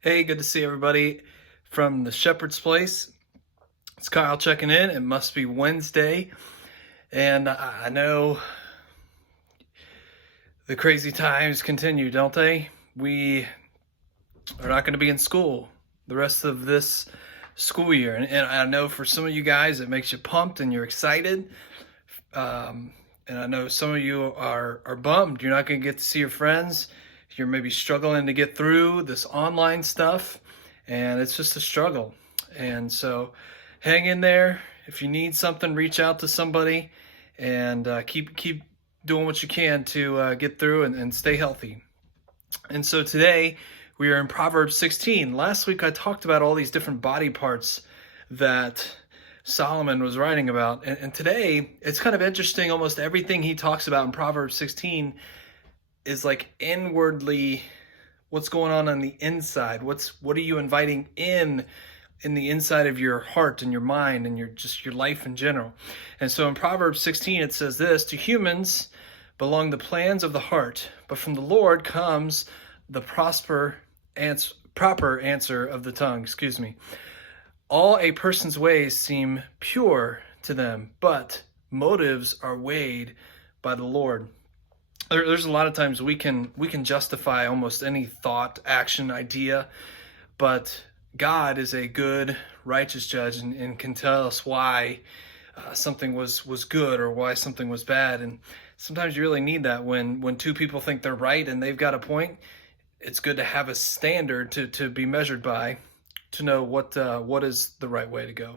Hey, good to see everybody from the Shepherd's Place. It's Kyle checking in. It must be Wednesday, and I know the crazy times continue, don't they? We are not going to be in school the rest of this school year, and I know for some of you guys it makes you pumped and you're excited. And I know some of you are bummed. You're not going to get to see your friends. You're maybe struggling to get through this online stuff, and it's just a struggle. And so hang in there. If you need something, reach out to somebody, and keep doing what you can to get through and stay healthy. And so today we are in Proverbs 16. Last week I talked about all these different body parts that Solomon was writing about. And today it's kind of interesting. Almost everything he talks about in Proverbs 16 is like inwardly what's going on the inside. What are you inviting in the inside of your heart and your mind and your life in general. And so in Proverbs 16 it says this: to humans belong the plans of the heart, but from the Lord comes the proper answer of the tongue. All a person's ways seem pure to them, but motives are weighed by the Lord. There's a lot of times we can justify almost any thought, action, idea, but God is a good, righteous judge and can tell us why something was good or why something was bad. And sometimes you really need that when two people think they're right and they've got a point. It's good to have a standard to be measured by, to know what is the right way to go.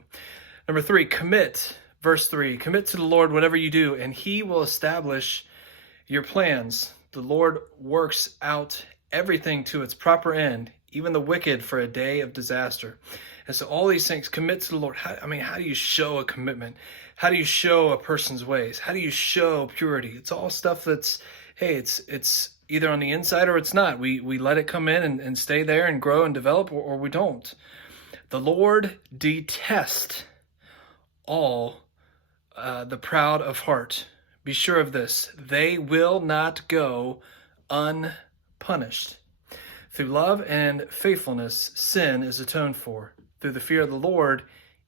Number 3, commit. Verse 3, commit to the Lord whatever you do, and he will establish your plans. The Lord works out everything to its proper end, even the wicked for a day of disaster. And so all these things, commit to the Lord. How do you show a commitment? How do you show a person's ways? How do you show purity? It's all stuff that's, hey, it's either on the inside or it's not. We let it come in and stay there and grow and develop, or we don't. The Lord detests all the proud of heart. Be sure of this: they will not go unpunished. Through love and faithfulness, sin is atoned for. Through the fear of the Lord,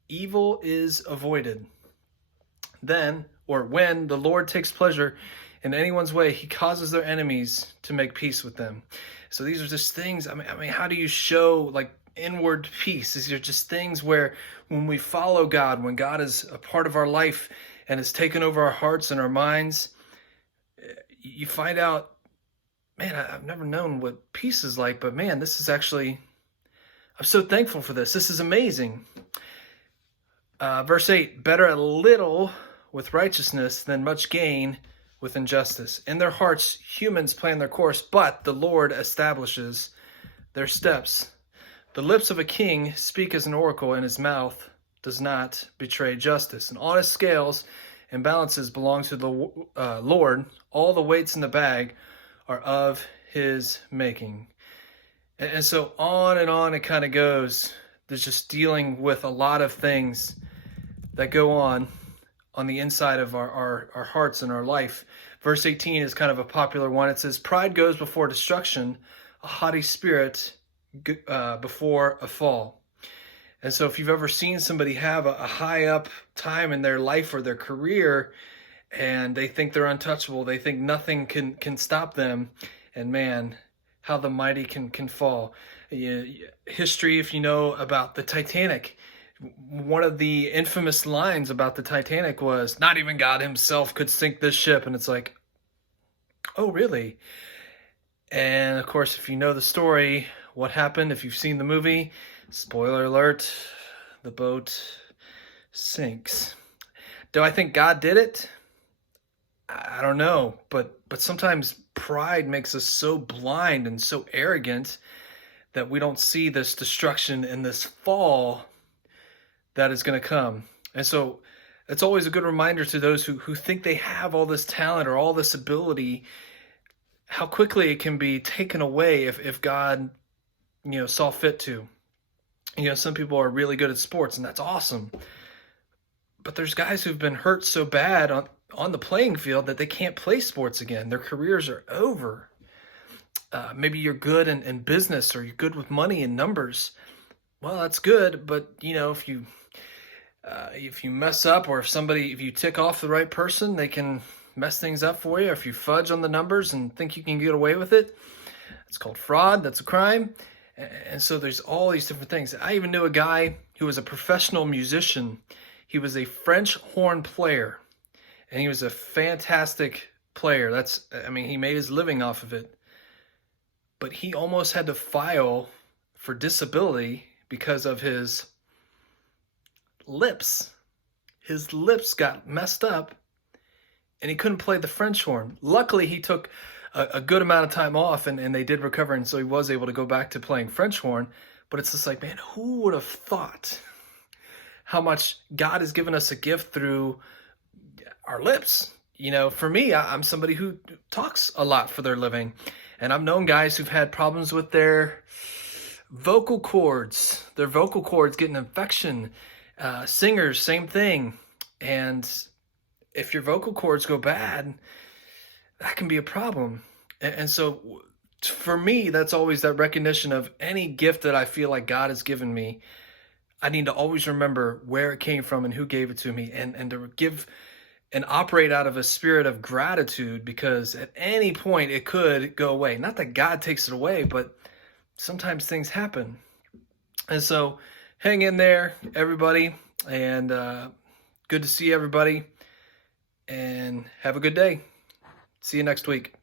evil is avoided. Then, or when the Lord takes pleasure in anyone's way, he causes their enemies to make peace with them. So these are just things, how do you show like inward peace? These are just things where when we follow God, when God is a part of our life and has taken over our hearts and our minds, you find out, man, I've never known what peace is like, but man, this is actually, I'm so thankful for this. This is amazing. Verse 8, better a little with righteousness than much gain with injustice. In their hearts, humans plan their course, but the Lord establishes their steps. The lips of a king speak as an oracle, and his mouth does not betray justice. And honest scales and balances belong to the Lord. All the weights in the bag are of his making. And so on and on it kind of goes. There's just dealing with a lot of things that go on the inside of our hearts and our life. Verse 18 is kind of a popular one. It says, pride goes before destruction, a haughty spirit before a fall. And so if you've ever seen somebody have a high up time in their life or their career, and they think they're untouchable, they think nothing can stop them, and man, how the mighty can fall. History, if you know about the Titanic, one of the infamous lines about the Titanic was, not even God himself could sink this ship. And it's like, oh, really? And of course, if you know the story, what happened, if you've seen the movie, spoiler alert, the boat sinks. Do I think God did it? I don't know, but sometimes pride makes us so blind and so arrogant that we don't see this destruction and this fall that is going to come. And so it's always a good reminder to those who think they have all this talent or all this ability, how quickly it can be taken away if God, saw fit to. Some people are really good at sports, and that's awesome. But there's guys who've been hurt so bad on the playing field that they can't play sports again. Their careers are over. Maybe you're good in business, or you're good with money and numbers. Well, that's good, but if you mess up, or if you tick off the right person, they can mess things up for you. If you fudge on the numbers and think you can get away with it, it's called fraud. That's a crime. And so there's all these different things. I even knew a guy who was a professional musician. He was a French horn player, and he was a fantastic player. He made his living off of it. But he almost had to file for disability because of his lips. His lips got messed up, and he couldn't play the French horn. Luckily, he took a good amount of time off, and they did recover, and so he was able to go back to playing French horn. But it's just like, man, who would have thought how much God has given us a gift through our lips? For me, I'm somebody who talks a lot for their living, and I've known guys who've had problems with their vocal cords getting infection. Singers, same thing. And if your vocal cords go bad, that can be a problem. And so for me, that's always that recognition of any gift that I feel like God has given me. I need to always remember where it came from and who gave it to me, and to give and operate out of a spirit of gratitude, because at any point it could go away. Not that God takes it away, but sometimes things happen. And so hang in there, everybody, and good to see everybody, and have a good day. See you next week.